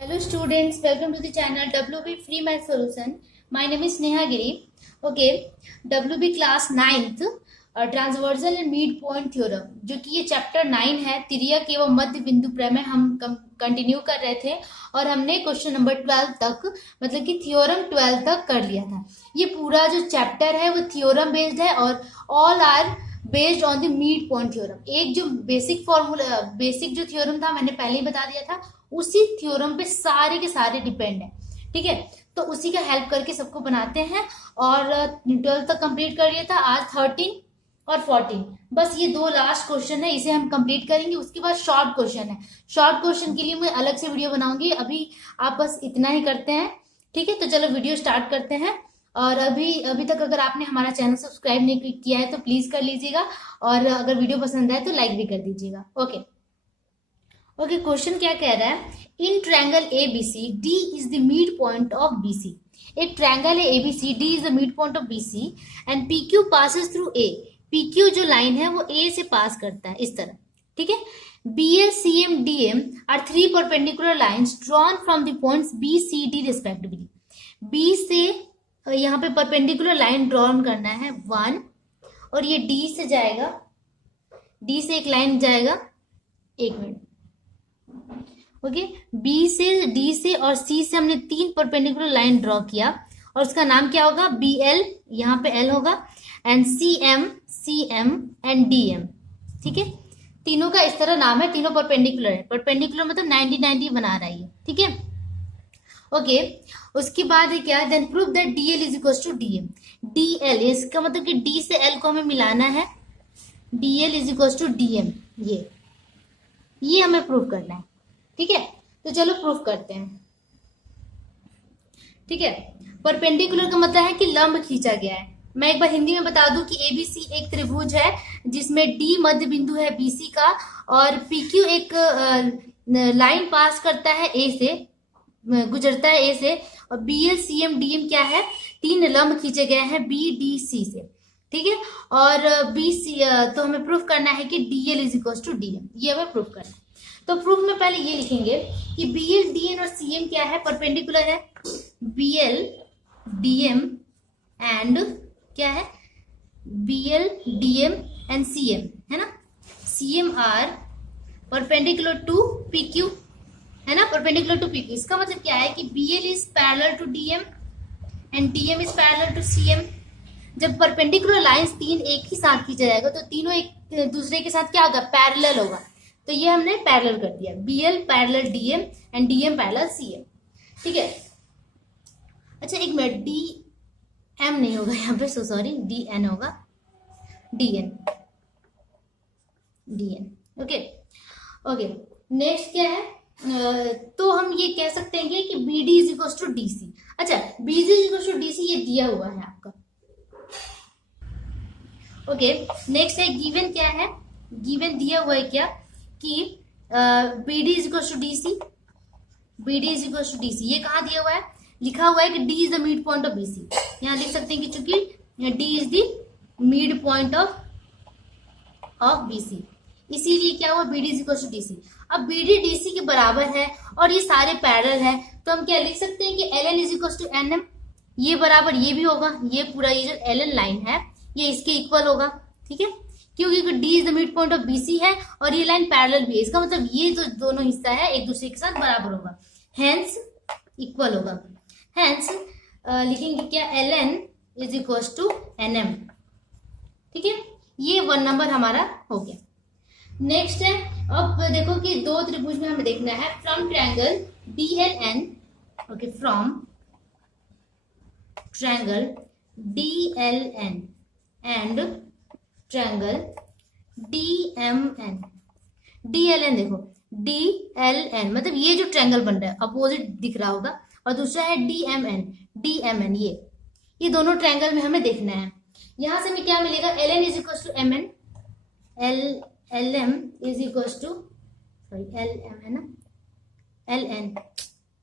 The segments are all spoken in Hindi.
Hello students, welcome to the channel WB Free Math Solution. My name is Neha Giri. Okay, WB class 9th transversal and mid point theorem, जो कि ये चैप्टर 9 है, तिर्यक एवं मध्य बिंदु प्रमेय हम कंटिन्यू कर रहे थे और हमने क्वेश्चन नंबर 12 तक मतलब कि थ्योरम 12 तक कर लिया था। ये पूरा जो चैप्टर है वो थ्योरम बेस्ड है और all are based on the mid point theorem. एक जो बेसिक फॉर्मूला बेसिक जो थ्योरम था मैंने पहले ही बता दिया था, उसी थ्योरम पे सारे के सारे डिपेंड है। ठीक है, तो उसी का हेल्प करके सबको बनाते हैं और 12 तक कंप्लीट कर लिया था। आज 13 और 14 बस ये दो लास्ट क्वेश्चन है, इसे हम कंप्लीट करेंगे। उसके बाद शॉर्ट क्वेश्चन है, शॉर्ट क्वेश्चन के लिए मैं अलग से वीडियो बनाऊंगी। अभी आप बस इतना ही करते हैं। ठीक है, तो चलो वीडियो स्टार्ट करते हैं। और अभी तक अगर आपने हमारा चैनल सब्सक्राइब नहीं किया है तो प्लीज कर लीजिएगा और अगर वीडियो पसंद आए तो लाइक भी कर दीजिएगा। ओके, क्वेश्चन क्या कह रहा है? In triangle ABC D is the mid point of BC. एक ट्रायंगल है ABC, D is the mid point of BC and PQ passes through a. PQ जो लाइन है वो ए से पास करता है इस तरह। ठीक है, BL, CM, DM are three perpendicular lines drawn from the points B, C, D respectively. B से यहाँ पे परपेंडिकुलर लाइन ड्रॉन करना है 1 और ये D से जाएगा, D से एक लाइन जाएगा, एक मिनट। ओके, B से, D से और C से हमने 3 परपेंडिकुलर लाइन ड्रॉ किया और उसका नाम क्या होगा? BL, यहाँ पे L होगा and CM, CM and DM। ठीक है, तीनों का इस तरह नाम है, तीनों परपेंडिकुलर है। परपेंडिकुलर मतलब 90-90 बना रहा है ये। ठीक है, ओके, उसके बाद है क्या? Then prove that DL is equal to DM। DL इसका मतलब कि D से L को हमें मिलाना है। DL is equal to DM, ये हमें प्रूव करना है। ठीक है, तो चलो प्रूफ करते हैं। ठीक है, परपेंडिकुलर का मतलब है कि लंब खींचा गया है। मैं एक बार हिंदी में बता दूं कि एबीसी एक त्रिभुज है जिसमें डी मध्य बिंदु है बीसी का और पीक्यू एक लाइन पास करता है ए से, गुजरता है ए से, और बीएल सीएम डीएम क्या है? 3 लंब खींचे गए हैं बी डी सी से। ठीक है, और बी सी तो हमें प्रूफ करना है कि DL is equal to DM, ये हमें प्रूफ करना है। तो प्रूफ में पहले ये लिखेंगे कि बीएल डीएन और सीएम क्या है? परपेंडिकुलर है। बीएल डीएम एंड क्या है? बीएल डीएम एंड सीएम है ना। CM are perpendicular to PQ है ना, परपेंडिकुलर टू पीक्यू। इसका मतलब क्या है कि BL is parallel to DM and DM is parallel to CM. जब परपेंडिकुलर लाइंस 3 एक ही साथ खींचा जाएगा तो तीनों एक दूसरे के साथ क्या होगा? पैरेलल होगा। तो ये हमने पैरेलल कर दिया, BL parallel DM and DM parallel CM. ठीक है, अच्छा एक मिनट, डी एम नहीं होगा यहाँ पे, सो सॉरी, डी एन होगा, DN, DN. Okay okay, next क्या है? तो हम ये कह सकते हैं कि B D is equal to D C. अच्छा, B D is equal to D C ये दिया हुआ है आपका। ओके, नेक्स्ट है गिवन क्या है? गिवन दिया हुआ है क्या कि B D is equal to D C, B D is equal to D C. ये कहाँ दिया हुआ है? लिखा हुआ है कि D is the mid point of BC. यहाँ लिख सकते हैं कि चूंकि D is the mid point of BC, इसीलिए क्या हुआ? B D is equal to D C. अब बी डी डी सी के बराबर है और ये सारे पैरेलल है, तो हम क्या लिख सकते हैं कि L N is equal to N M. ये बराबर ये भी होगा, ये पूरा ये जो एल एन लाइन है ये इसके इक्वल होगा। ठीक है, क्योंकि D is the mid point of BC है और ये लाइन पैरेलल भी है, इसका मतलब ये जो दोनों हिस्सा है एक दूसरे के साथ बराबर होगा, हेंस इक्वल होगा। हेंस लिखेंगे क्या? L N is equal to N M. ठीक है, ये 1 नंबर हमारा हो गया। नेक्स्ट है, अब देखो कि दो त्रिभुज में हमें देखना है from triangle D L N. Okay, from triangle D L N and triangle D M N. D L N देखो, डी एल एन मतलब ये जो ट्रायंगल बन रहा है अपोजिट दिख रहा होगा, और दूसरा है D M N, D M N. ये दोनों ट्रायंगल में हमें देखना है। यहां से हमें क्या मिलेगा? L N is equal to M N, L M is equal to, sorry L M है ना, एल एन,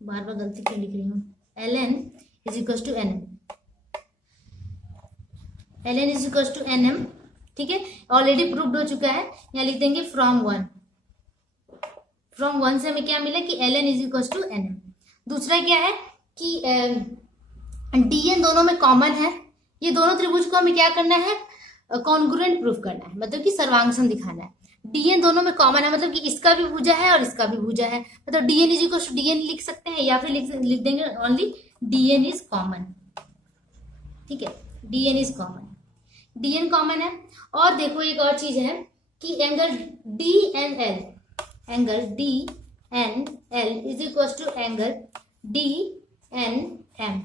बार बार गलती क्यों लिख रही हूँ? L N is equal to N M, L N is equal to N M. ठीक है, ऑलरेडी प्रूव्ड हो चुका है। यहाँ लिख देंगे फ्रॉम 1, फ्रॉम 1 से हमें क्या मिला कि ln is equal to nm। दूसरा क्या है कि dn दोनों में कॉमन है, ये दोनों त्रिभुज को हमें क्या करना है, कॉन्ग्रुएंट प्रूफ करना है, मतलब कि सर्वांगसम दिखाना है। dn दोनों में कॉमन है, मतलब कि इसका भी भुजा है और इसका भी भुजा है, मतलब dn is equal to dn लिख सकते हैं, या फिर लिख देंगे ओनली dn इज कॉमन। ठीक है, dn is common, dn common है। और देखो एक और चीज है कि angle DNL, angle DNL is equal to angle DNM।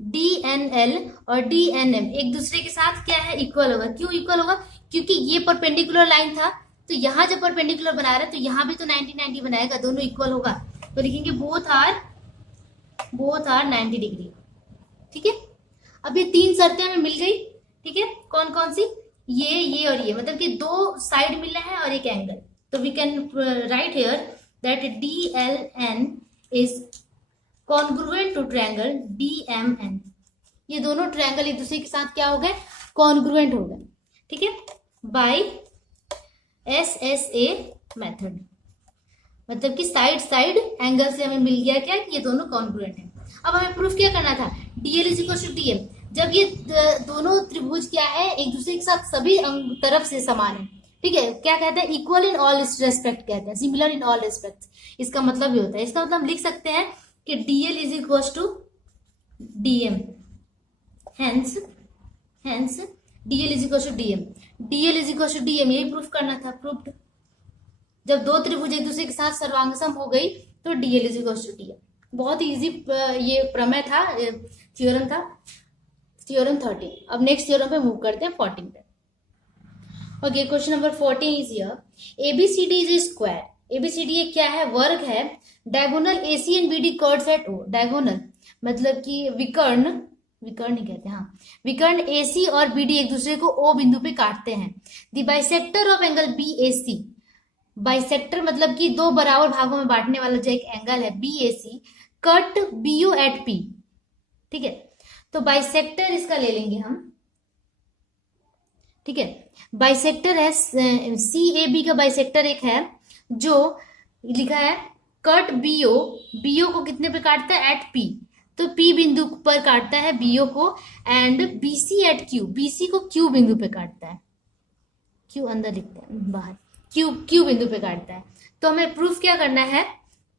DNL और DNM एक दूसरे के साथ क्या है, इक्वल होगा। क्यों इक्वल होगा, क्योंकि ये परपेंडिकुलर लाइन था, तो यहाँ जब परपेंडिकुलर बना रहा है तो यहाँ भी तो 90-90 बनाएगा, दोनों इक्वल होगा, तो लिखेंगे बोथ आर 90 डिग्री। ठीक है, अब ये 3 शर्तें हमें मिल गई। ठीक है, कौन कौन सी, ये और ये, मतलब कि 2 साइड मिला है और एक एंगल, तो we can write here that DLN is congruent to triangle DMN। ये दोनों ट्रायंगल एक दूसरे के साथ क्या हो गए, कॉन्ग्रुएंट हो गए। ठीक है, बाय SSA मेथड, मतलब कि साइड एंगल से हमें मिल गया क्या कि ये दोनों कॉन्ग्रुएंट है। अब हमें प्रूफ क्या करना था, DL is equal to DM, जब ये दोनों त्रिभुज क्या है, एक दूसरे के साथ सभी तरफ से समान है। ठीक है, क्या कहते हैं, इक्वल इन ऑल रेस्पेक्ट कहते हैं, सिमिलर इन ऑल रेस्पेक्ट, इसका मतलब ये होता है। इसका मतलब हम लिख सकते हैं कि DL is equal to DM, hence DL is equal to DM, DL is equal to DM, यही प्रूफ करना था, प्रूफ्ड। जब 2 त्रिभुज एक दूसरे के साथ सर्वांगसम हो गई तो DL is equal to DM। बहुत इजी ये प्रमेय था, थ्योरम था, थ्योरम 13। अब नेक्स्ट थ्योरम पे मूव करते हैं 14 पे। Okay, question number 14 is here, ABCD is a square. ABCD एक क्या है, वर्ग है, diagonal AC and BD curves at O। Diagonal मतलब कि विकर्ण नहीं कहते, हाँ, विकर्ण AC और BD एक दूसरे को O बिंदु पे काटते हैं। The bisector of angle BAC, bisector मतलब कि 2 बराबर भागों में बांटने वाला जो एक एंगल है BAC, cut BO at P। ठीक है, तो बाइसेक्टर इसका ले लेंगे हम। ठीक है, बाइसेक्टर है CAB का बाइसेक्टर एक है जो लिखा है कट BO को कितने पे काटता है, एट P, तो P बिंदु पर काटता है BO को, and BC at Q, BC को Q बिंदु पे काटता है, Q अंदर लिखते हैं बाहर, Q बिंदु पे काटता है। तो हमें प्रूफ क्या करना है,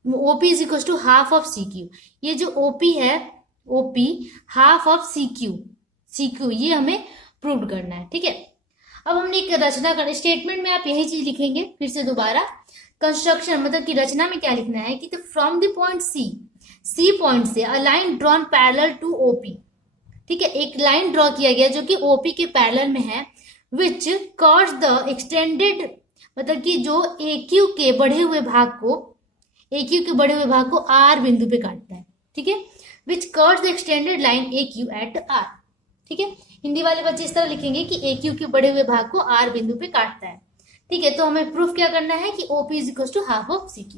OP is equal to half of CQ। ये जो OP है, OP हाफ ऑफ CQ, ये हमें प्रूव करना है। ठीक है, अब हमने एक रचना कर, स्टेटमेंट में आप यही चीज लिखेंगे फिर से दोबारा। कंस्ट्रक्शन मतलब कि रचना में क्या लिखना है कि from the point C point से a line drawn parallel to OP। ठीक है, एक लाइन ड्रॉ किया गया जो कि OP के पैरेलल में है, विच कर्व्स द एक्सटेंडेड, मतलब कि जो AQ के बढ़े हुए भाग को R बिंदु पे काटता है। ठीक है, which curves the extended line AQ at R। ठीक है, हिंदी वाले बच्चे इस तरह लिखेंगे कि AQ के बढ़े हुए भाग को R बिंदु पे काटता है। ठीक है, तो हमें प्रूफ क्या करना है कि OP is equal to half of CQ।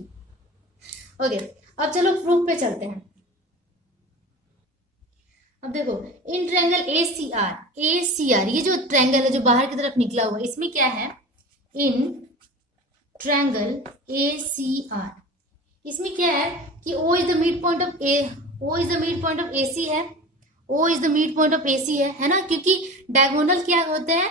Okay, अब चलो प्रूफ पे चलते हैं। अब देखो, इन ट्रायंगल ACR, ये जो ट्रायंगल है जो बाहर की तरफ निकला हुआ है, इसमें क्या है, इन ट्रायंगल ACR, इसमें क्या है कि O is the mid point of AC है, O is the mid point of AC है ना, क्योंकि डायगोनल क्या होते हैं,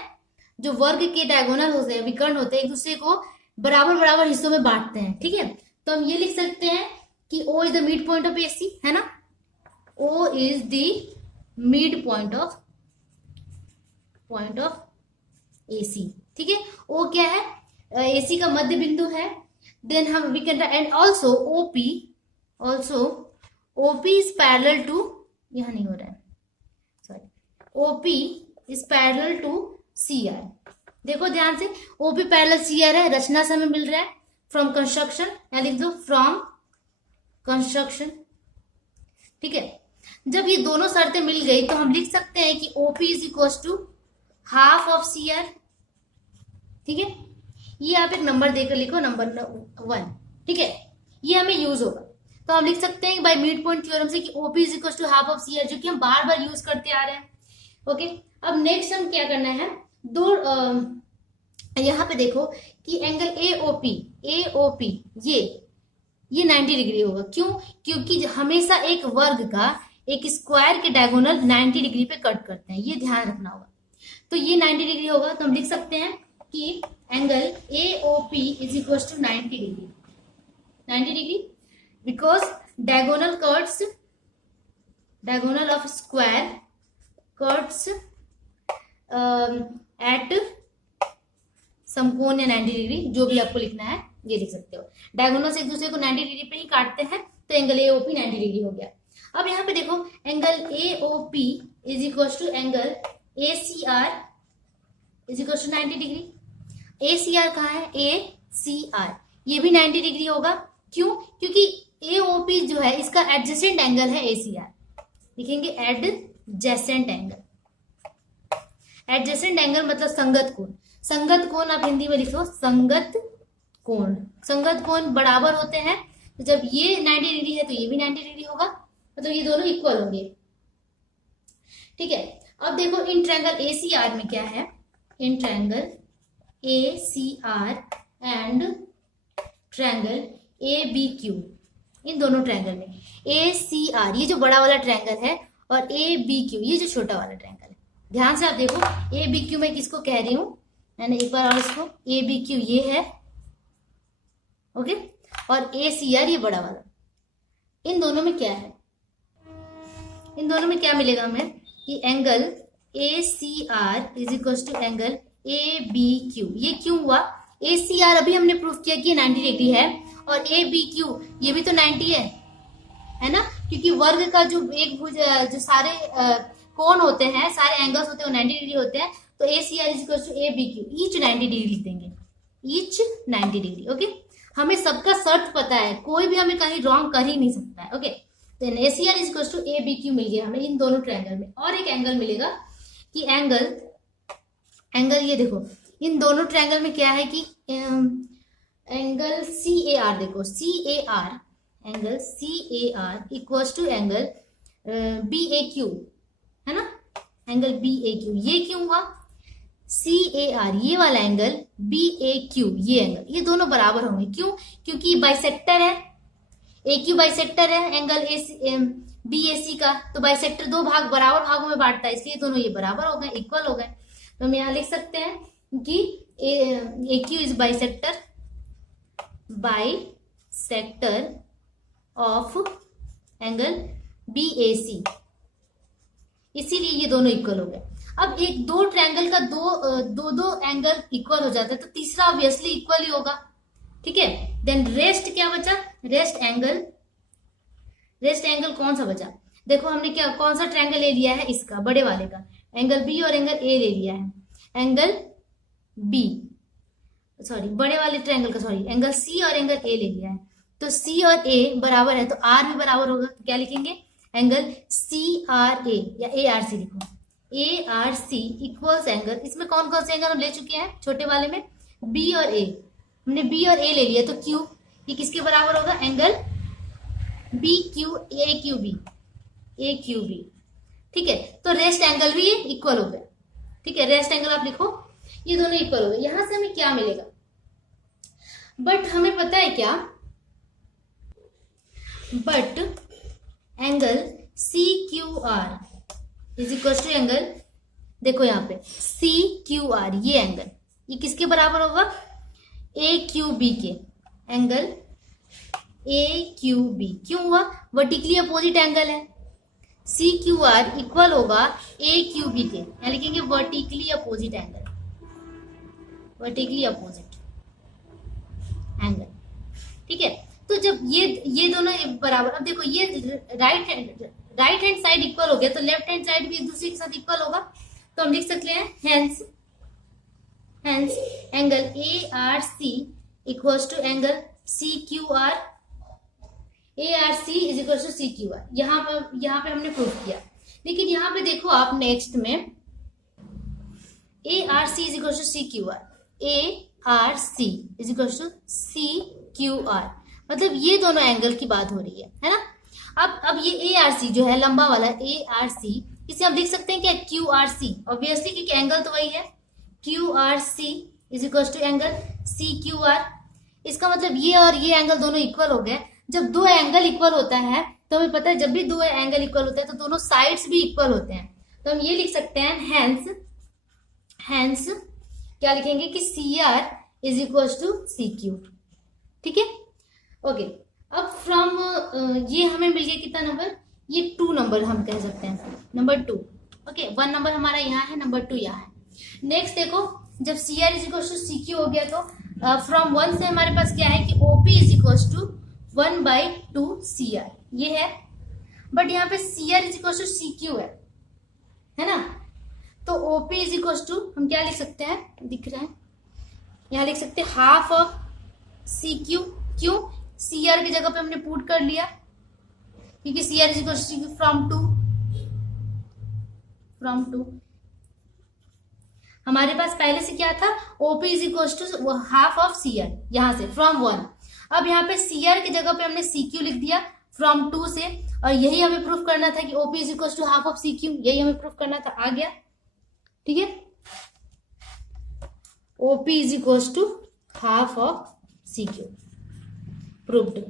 जो वर्ग के डायगोनल होते हैं, विकर्ण होते हैं, एक दूसरे को बराबर हिस्सों में बांटते हैं। ठीक है, तो हम ये लिख सकते हैं कि O is the mid point of AC, है ना, O is the mid point of AC। ठीक है, O क्या है, AC का मध्य बिंदु है। देन हम we can and also OP is parallel to, यहां नहीं हो रहा है, sorry, OP is parallel to CR। देखो ध्यान से, OP पैरेलल CR है, रचना से हमें मिल रहा है फ्रॉम कंस्ट्रक्शन, या लिख दो फ्रॉम कंस्ट्रक्शन। ठीक है, जब ये दोनों शर्तें मिल गई तो हम लिख सकते हैं कि OP is equal to half of CR। ठीक है, ये आप एक नंबर देकर लिखो, नंबर 1। ठीक है, ये हमें यूज होगा, तो हम लिख सकते हैं बाय मिड पॉइंट थ्योरम से कि OP is equal to half of CR, जो कि हम बार बार यूज करते आ रहे हैं। ओके, अब नेक्स्ट हम क्या करना है, यहाँ पे देखो कि एंगल एओपी ये 90 डिग्री होगा। क्यों? क्योंकि हमेशा एक वर्ग का एक स्क्वायर के डायगोनल 90 डिग्री पे कट करते हैं, ये ध्यान रखना होगा। तो ये 90 डिग्री होगा, तो हम लिख सकते हैं कि angle AOP is equal to 90 degree. 90 degree because diagonal of square cuts at समकोण या 90 डिग्री, जो भी आपको लिखना है ये लिख सकते हो। डायगोनल से एक दूसरे को 90 डिग्री पे ही काटते हैं, तो एंगल AOP 90 डिग्री हो गया। अब यहाँ पे देखो angle AOP is equal to angle ACR is equal to 90 degree. ACR कहाँ है? ACR ये भी 90 डिग्री होगा। क्यों? क्योंकि AOP जो है इसका एडजेसेंट एंगल है ACR। लिखेंगे एडजेसेंट एंगल। एडजेसेंट एंगल मतलब संगत कोण। संगत कोण आप हिंदी में लिखो संगत कोण। संगत कोण बराबर होते हैं, तो जब ये 90 डिग्री है तो ये भी 90 डिग्री होगा, मतलब ये दोनों इक्वल होंगे। ठीक है, अब देखो इन ट्रायंगल ACR में क्या है? In triangle ACR and triangle ABQ, इन दोनों ट्रायंगल में ACR ये जो बड़ा वाला ट्रायंगल है और ABQ ये जो छोटा वाला ट्रायंगल है। ध्यान से आप देखो ABQ में किसको कह रही हूं मैंने, एक बार और इसको। ABQ ये है, ओके, और ACR ये बड़ा वाला। इन दोनों में क्या है? इन दोनों में क्या मिलेगा हमें कि angle ACR is equal to angle ABQ। ये क्यों हुआ? ACR अभी हमने प्रूफ किया कि 90 डिग्री है, और ABQ ये भी तो 90 है ना? क्योंकि वर्ग का जो एक भुज जो सारे कोण होते हैं, सारे एंगल्स होते हैं वो 90 डिग्री होते हैं। तो ACR is equal to ABQ, each 90 degree लिख देंगे, ईच 90 डिग्री। ओके, हमें सबका शर्त पता है, कोई भी हमें कहीं रॉन्ग कर ही नहीं सकता है। ओके, तो ACR is equal to ABQ मिल गया हमें इन दोनों ट्रायंगल में। और एक एंगल मिलेगा कि एंगल ये देखो इन दोनों ट्रायंगल में क्या है कि एंगल CAR, देखो CAR, angle CAR equals to angle BAQ, है ना? एंगल BAQ ये क्यों हुआ? CAR ये वाला एंगल, BAQ ये एंगल, ये दोनों बराबर होंगे। क्यों? क्योंकि बाइसेक्टर है, AQ बाइसेक्टर है एंगल BAC का, तो बाइसेक्टर दो भाग बराबर भागों में बांटता है, इसलिए दोनों ये बराबर हो गए, इक्वल हो गए। तो हम यहाँ लिख सकते हैं कि AQ is bisector of angle BAC, इसीलिए ये दोनों इक्वल हो गए। अब एक दो ट्रायंगल का दो एंगल इक्वल हो जाता है, तो तीसरा ऑब्वियसली इक्वल ही होगा। ठीक है, देन रेस्ट क्या बचा? रेस्ट एंगल कौन सा बचा? देखो हमने क्या कौन सा ट्रायंगल ले लिया है? इसका बड़े वाले का एंगल B और एंगल A ले लिया है। एंगल B सॉरी बड़े वाले ट्रायंगल का सॉरी एंगल C और एंगल A ले लिया है। तो C और A बराबर है, तो R भी बराबर होगा, तो क्या लिखेंगे? एंगल CRA या ARC लिखो। ARC इक्वल्स एंगल, इसमें कौन कौन से एंगल हम ले चुके हैं? छोटे वाले में B और A, हमने B और A ले लिया, तो Q ये किसके बराबर होगा? Angle AQB। ठीक है, तो रेस्ट एंगल भी ये इक्वल हो गया। ठीक है, रेस्ट एंगल आप लिखो, ये दोनों इक्वल हो गए। यहां से हमें क्या मिलेगा? बट हमें पता है क्या? But angle CQR is equal to angle, देखो यहाँ पे CQR ये एंगल, ये किसके बराबर होगा? AQB के, एंगल AQB। क्यों हुआ? वर्टिकली अपोजिट एंगल है। CQR इक्वल होगा AQB के, यहाँ लिखेंगे vertically opposite angle, vertically opposite angle. ठीक है, तो जब ये दोनों बराबर, अब देखो ये राइट हैंड साइड इक्वल हो गया, तो लेफ्ट हैंड साइड भी एक दूसरे के साथ इक्वल होगा। तो हम लिख सकते हैं hence angle ARC equals to angle CQR। ARC is equal to CQR। यहाँ पे हमने प्रूफ किया, लेकिन यहाँ पे देखो आप नेक्स्ट में ARC is equal to CQR, ARC is equal to CQR, मतलब ये दोनों एंगल की बात हो रही है ना? अब ये ARC जो है लंबा वाला ARC, इसे हम लिख सकते हैं क्या? QRC, ऑब्वियसली क्योंकि एंगल तो वही है। QRC is equal to angle CQR। इसका मतलब ये और ये एंगल दोनों इक्वल हो गए। जब दो एंगल इक्वल होता है तो हमें पता है जब भी दो एंगल इक्वल होते हैं तो दोनों साइड्स भी इक्वल होते हैं। तो हम ये लिख सकते हैं हैंस क्या लिखेंगे कि CR is equal to CQ। ठीक है, ओके। अब फ्रॉम ये हमें मिल गया कितना नंबर, ये 2 नंबर हम कह सकते हैं, नंबर 2। ओके, 1 नंबर हमारा यहाँ है, नंबर 2 यहाँ है। नेक्स्ट देखो, जब CR is equal to CQ हो गया तो फ्रॉम 1 से हमारे पास क्या है कि OP is equal to 1/2 CR, ये है। बट यहाँ पे CR is equal to CQ है ना। तो OP इज इक्वल टू हम क्या लिख सकते हैं, दिख रहा है यहाँ, लिख सकते हैं हाफ ऑफ CQ। क्यों, CR की जगह पे हमने पुट कर लिया क्योंकि CR is equal to from 2 हमारे पास पहले से क्या था, OP is equal to half of CR, यहाँ से फ्रॉम 1। अब यहाँ पे CR की जगह पे हमने CQ लिख दिया फ्रॉम 2 से, और यही हमें प्रूफ करना था कि OP is equal to half of CQ, यही हमें प्रूफ करना था, आ गया। ठीक है, OP is equal to half of CQ, proved.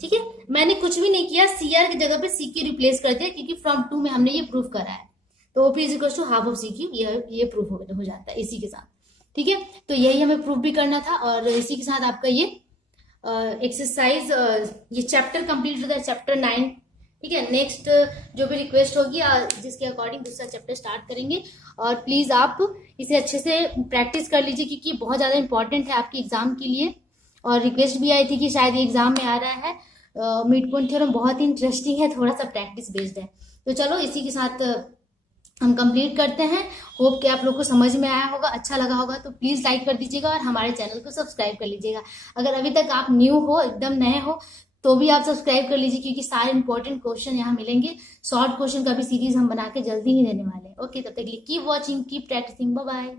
ठीक है, मैंने कुछ भी नहीं किया, CR की जगह पे CQ रिप्लेस कर दिया क्योंकि फ्रॉम 2 में हमने ये प्रूफ करा है। तो OP is equal to half of CQ, ये प्रूफ हो जाता है इसी के साथ। ठीक है, तो यही हमें प्रूफ भी करना था, और इसी के साथ आपका ये एक्सरसाइज ये चैप्टर कंप्लीट होता है, चैप्टर 9। ठीक है, नेक्स्ट जो भी रिक्वेस्ट होगी जिसके अकॉर्डिंग दूसरा चैप्टर स्टार्ट करेंगे। और प्लीज आप इसे अच्छे से प्रैक्टिस कर लीजिए क्योंकि बहुत ज्यादा इंपॉर्टेंट है आपके एग्जाम के लिए। और रिक्वेस्ट भी आई थी कि शायद ये एग्जाम में आ रहा है, मिड पॉइंट थ्योरम बहुत ही इंटरेस्टिंग है, थोड़ा सा प्रैक्टिस बेस्ड है। तो चलो इसी के साथ हम कंप्लीट करते हैं। होप कि आप लोग को समझ में आया होगा, अच्छा लगा होगा, तो प्लीज लाइक कर दीजिएगा और हमारे चैनल को सब्सक्राइब कर लीजिएगा। अगर अभी तक आप न्यू हो, एकदम नए हो, तो भी आप सब्सक्राइब कर लीजिए क्योंकि सारे इंपॉर्टेंट क्वेश्चन यहाँ मिलेंगे। शॉर्ट क्वेश्चन का भी सीरीज हम बना के जल्दी ही देने वाले हैं। ओके, तब तक के लिए keep watching, keep practicing, bye bye.